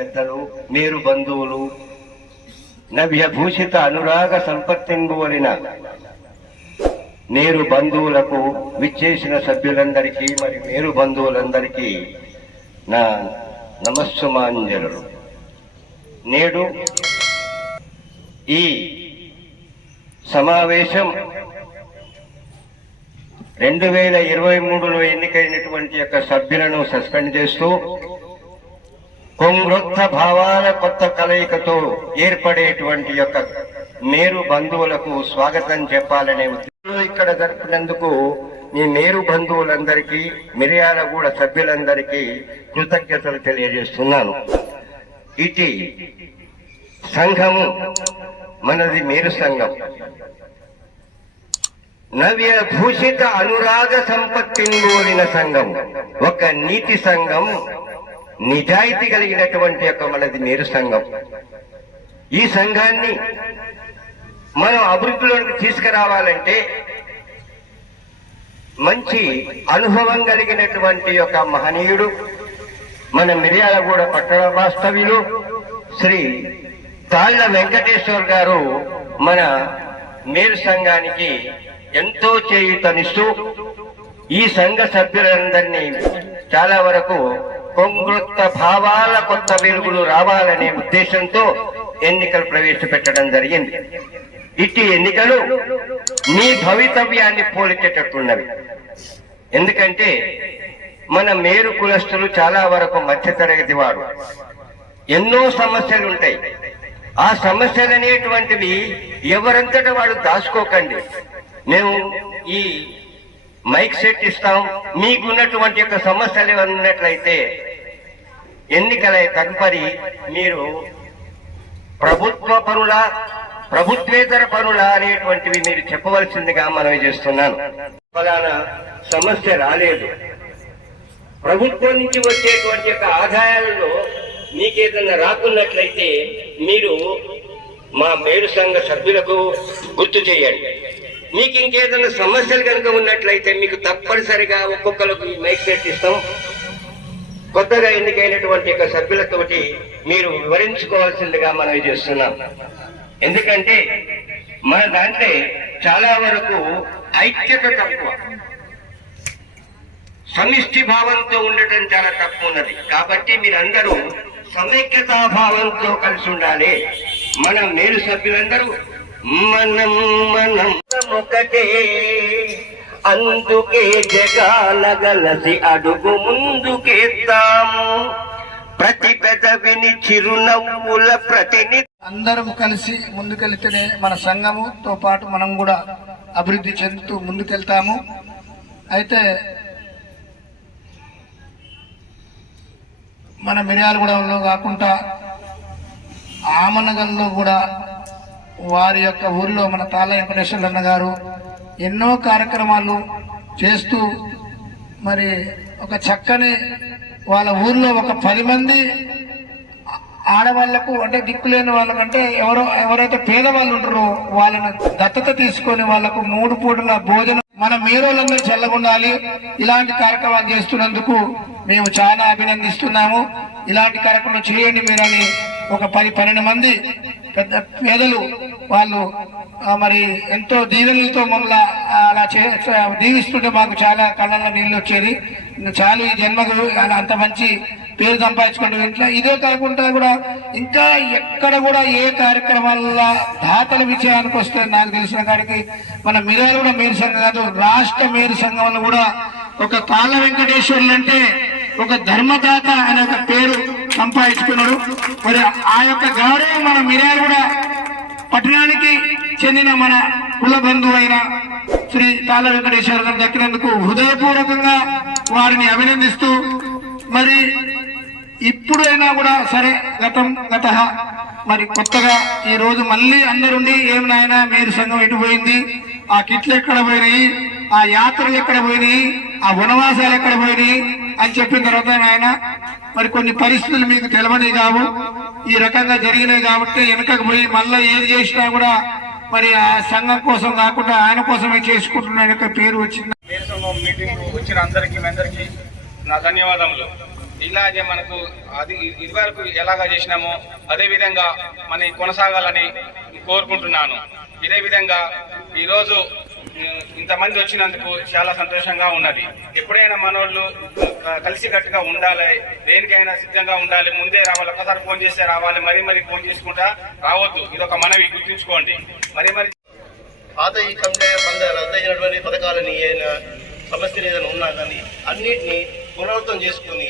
పెద్దలు, మేరు బంధువులు, నవ్యభూషిత అనురాగ సంపత్తింబువలిన మేరు బంధువులకు, విచ్చేసిన సభ్యులందరికీ మరి మేరు బంధువులందరికీ నా నమస్సుమాంజలు. నేడు ఈ సమావేశం 2023లో ఎన్నికైనటువంటి యొక్క సభ్యులను సస్పెండ్ చేస్తూ కొంగ్రొత్త భావాల కొత్త కలయికతో ఏర్పడేటువంటి యొక్క మేరు బంధువులకు స్వాగతం చెప్పాలనే ఉద్దేశంలో ఇక్కడ జరుపుకున్నందుకు మీ మేరు బంధువులందరికీ, మిర్యాలగూడ సభ్యులందరికీ కృతజ్ఞతలు తెలియజేస్తున్నాను. ఇటీ సంఘము మనది మేరు సంఘం. నవ్యభూషిత అనురాగ సంపత్తింగోలిన సంఘం, ఒక నీతి సంఘం, నిజాయితీ కలిగినటువంటి యొక్క మనది మేరు సంఘం. ఈ సంఘాన్ని మనం అభివృద్ధిలోకి తీసుకురావాలంటే మంచి అనుభవం కలిగినటువంటి యొక్క మహనీయుడు, మన మిర్యాలగూడ పట్టణ వాస్తవ్యులు శ్రీ తాళ్ల వెంకటేశ్వర్ గారు మన మేరు సంఘానికి ఎంతో చేయూతనిస్తూ ఈ సంఘ సభ్యులందరినీ చాలా వరకు కొంగొత్త భావాల కొత్త వెలుగులు రావాలనే ఉద్దేశంతో ఎన్నికలు ప్రవేశపెట్టడం జరిగింది. ఇట్టి ఎన్నికలు మీ భవితవ్యాన్ని పోల్చేటట్టున్నవి. ఎందుకంటే మన మేరు కులస్తులు చాలా వరకు మధ్యతరగతి వారు. ఎన్నో సమస్యలు ఉంటాయి. ఆ సమస్యలు అనేటువంటివి ఎవరంతటా వాళ్ళు దాచుకోకండి. మేము ఈ మైక్ సెట్ ఇస్తాం, మీకున్నటువంటి యొక్క సమస్యలు ఉన్నట్లయితే ఎన్నికల తదుపరి మీరు ప్రభుత్వ పనుల, ప్రభుత్వేతర పనుల అనేటువంటివి మీరు చెప్పవలసిందిగా మనవి చేస్తున్నాను. ఫలానా సమస్య రాలేదు, ప్రభుత్వం నుంచి వచ్చేటువంటి యొక్క ఆదాయాలలో మీకేదన్నా రాకున్నట్లయితే మీరు మా మేరు సంఘ సభ్యులకు గుర్తు చేయండి. మీకు ఇంకేదైనా సమస్యలు కనుక ఉన్నట్లయితే మీకు తప్పనిసరిగా ఒక్కొక్కరికి మైక్ సెట్ ఇస్తాం. కొత్తగా ఎన్నికైనటువంటి యొక్క సభ్యులతోటి మీరు వివరించుకోవాల్సిందిగా మనవి చేస్తున్నాం. ఎందుకంటే మన దాంట్లో చాలా వరకు ఐక్యత తక్కువ, సమిష్టి భావంతో ఉండటం చాలా తక్కువ ఉన్నది. కాబట్టి మీరందరూ సమైక్యతాభావంతో కలిసి ఉండాలి. మన మేరు సభ్యులందరూ మనం ఒకటే, అందుకే జగాలగలసి అడుగు ముందుకేద్దాము, ప్రతి పెదవిని చిరునవ్వుల ప్రతినిధి. అందరం కలిసి ముందుకెళ్తేనే మన సంఘముతో పాటు మనం కూడా అభివృద్ధి చెందుతూ ముందుకెళ్తాము. అయితే మన మిర్యాలగూడలో కాకుండా ఆమనగల్లో కూడా వారి యొక్క ఊరిలో మన తాళ్ళ వెంకటేశ్వర అన్న గారు ఎన్నో కార్యక్రమాలు చేస్తూ మరి ఒక చక్కని వాళ్ళ ఊర్లో ఒక 10 మంది ఆడవాళ్లకు, అంటే దిక్కులేని వాళ్ళకంటే ఎవరైతే పేదవాళ్ళు ఉంటారో వాళ్ళని దత్తత తీసుకొని వాళ్లకు 3 పూటల భోజనం, మన మేరోళ్ళందరూ చల్లగుండాలి. ఇలాంటి కార్యక్రమాలు చేస్తున్నందుకు మేము చాలా అభినందిస్తున్నాము. ఇలాంటి కార్యక్రమం చేయండి మీరని ఒక 10-12 మంది పెద్ద పేదలు వాళ్ళు మరి ఎంతో దీవెనలతో మమ్మల్ని అలా దీవిస్తుంటే మాకు చాలా కళ్ళల్లో నీళ్ళు వచ్చేది. చాలు ఈ జన్మకు అంత మంచి పేరు సంపాదించుకుంటూ ఇంట్లో. ఇదే కాకుండా కూడా ఇంకా ఎక్కడ కూడా ఏ కార్యక్రమాల దాతల విషయానికి వస్తే నాకు తెలిసిన కాడికి మన మిర్యాలగూడ మేరు సంఘం కాదు, రాష్ట్ర మేరు సంఘంలో కూడా ఒక తాళ్ళ వెంకటేశ్వర్లు అంటే ఒక ధర్మదాత అనే ఒక పేరు సంపాదించుకున్నాడు. మరి ఆ యొక్క గౌరవం మన మిర్యాలగూడ పట్టణానికి చెందిన మన కుల బంధువు అయిన శ్రీ తాళ్ళ వెంకటేశ్వర గారు దక్కినందుకు హృదయపూర్వకంగా వారిని అభినందిస్తూ, మరి ఇప్పుడైనా కూడా సరే గత మరి కొత్తగా ఈ రోజు మళ్ళీ అందరుండి ఏం నాయనా మేరు సంఘం ఎటు పోయింది, ఆ కిట్లు ఎక్కడ పోయినాయి, ఆ యాత్రలు ఎక్కడ పోయినాయి, ఆ వనవాసాలు ఎక్కడ పోయినాయి అని చెప్పిన తర్వాత ఆయన మరి కొన్ని పరిస్థితులు మీకు తెలవని కావు, ఈ రకంగా జరిగినాయి కాబట్టి వెనకకు పోయి మళ్ళీ ఏది చేసినా కూడా మరి ఆ సంఘం కోసం కాకుండా ఆయన కోసమే చేసుకుంటున్న పేరు వచ్చింది. మీటింగ్ వచ్చిన అందరికీ నా ధన్యవాదములు. ఇలాగే మనకు అది ఇదివరకు ఎలాగా చేసినామో అదే విధంగా మన కొనసాగాలని కోరుకుంటున్నాను. ఇదే విధంగా ఈరోజు ఇంతమంది వచ్చినందుకు చాలా సంతోషంగా ఉన్నది. ఎప్పుడైనా మనోళ్ళు కలిసికట్టుగా ఉండాలి, దేనికైనా సిద్ధంగా ఉండాలి. ముందే రావాలి, ఒకసారి ఫోన్ చేస్తే రావాలి, మరీ ఫోన్ చేసుకుంటా రావద్దు. ఇది ఒక మనవి, గుర్తుంచుకోండి. మరి పాత ఈ పందాలు రద్దయినటువంటి పథకాలని సమస్యలు ఏదైనా ఉన్నా కానీ అన్నింటినీ పునరావృతం చేసుకుని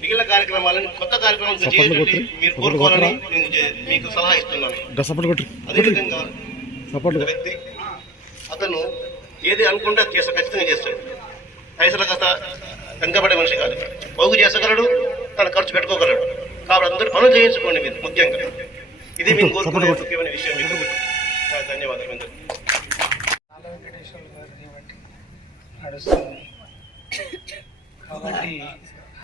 మిగిలిన కార్యక్రమాలను కొత్త కార్యక్రమం చేయాలని మీరు కోరుకోవాలని నేను మీకు సలహా ఇస్తున్నాను. అదేవిధంగా వ్యక్తి అతను ఏది అనుకుంటే అది చేస్తాడు, ఖచ్చితంగా చేస్తాడు. పైసల కథ వెంకబడే మనిషి కాదు, పోగు చేసగలడు, తన ఖర్చు పెట్టుకోగలడు. కాబట్టి అందరూ పనులు చేయించుకోండి మీరు ముఖ్యంగా. ఇది మేము కోరుకునే ముఖ్యమైన విషయం. మీకు ధన్యవాదాలు. నడుస్తుంది కాబట్టి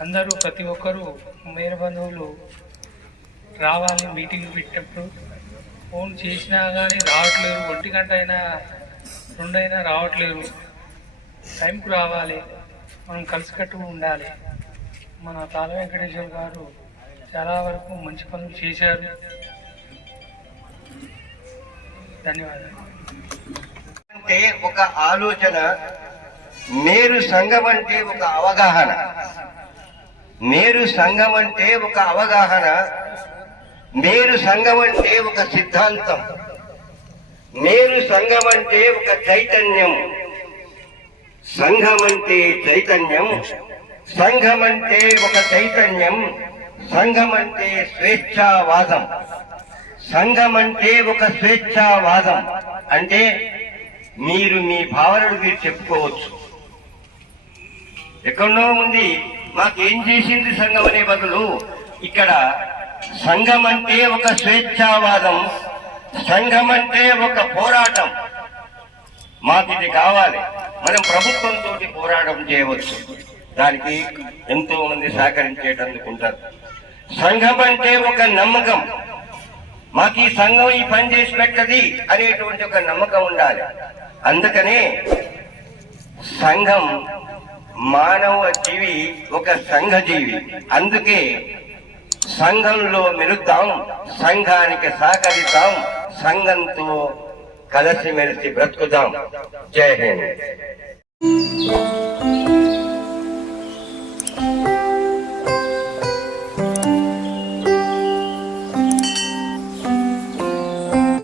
అందరూ ప్రతి ఒక్కరూ మేర బంధువులు రావాలి. మీటింగ్ పెట్టినప్పుడు ఫోన్ చేసినా కానీ రావట్లేరు, 1 గంట అయినా 2 అయినా రావట్లేరు. టైంకు రావాలి, మనం కలిసికట్టుగా ఉండాలి. మన తాళ వెంకటేశ్వర గారు చాలా వరకు మంచి పనులు చేశారు. ధన్యవాదాలు. అంటే ఒక ఆలోచన, మేరు సంఘం అంటే ఒక అవగాహన, మేరు సంఘం అంటే ఒక అవగాహన, మేరు సంఘం అంటే ఒక సిద్ధాంతం, మేరు సంఘం అంటే ఒక చైతన్యం. సంఘం అంటే చైతన్యం, సంఘం అంటే ఒక చైతన్యం, సంఘం అంటే స్వేచ్ఛావాదం, సంఘం అంటే ఒక స్వేచ్ఛావాదం. అంటే మీరు మీ భావనలు మీరు చెప్పుకోవచ్చు. ఎక్కడో ఉంది మాకేం చేసింది సంఘం అనే బదులు ఇక్కడ సంఘం అంటే ఒక స్వేచ్ఛావాదం, సంఘం అంటే ఒక పోరాటం. మాకు ఇది కావాలి, మనం ప్రభుత్వంతో పోరాటం చేయవచ్చు. దానికి ఎంతో మంది సహకరించేటందుకు ఉంటారు. సంఘం అంటే ఒక నమ్మకం, మాకు ఈ సంఘం ఈ పని చేసి పెట్టది అనేటువంటి ఒక నమ్మకం ఉండాలి. అందుకనే సంఘం మానవ జీవి, ఒక సంఘ జీవి. అందుకే సంఘంలో మెలుద్దాం, సంఘానికి సహకరిద్దాం, సంఘంతో కలిసిమెలిసి బ్రతుకుదాం. జై హింద్.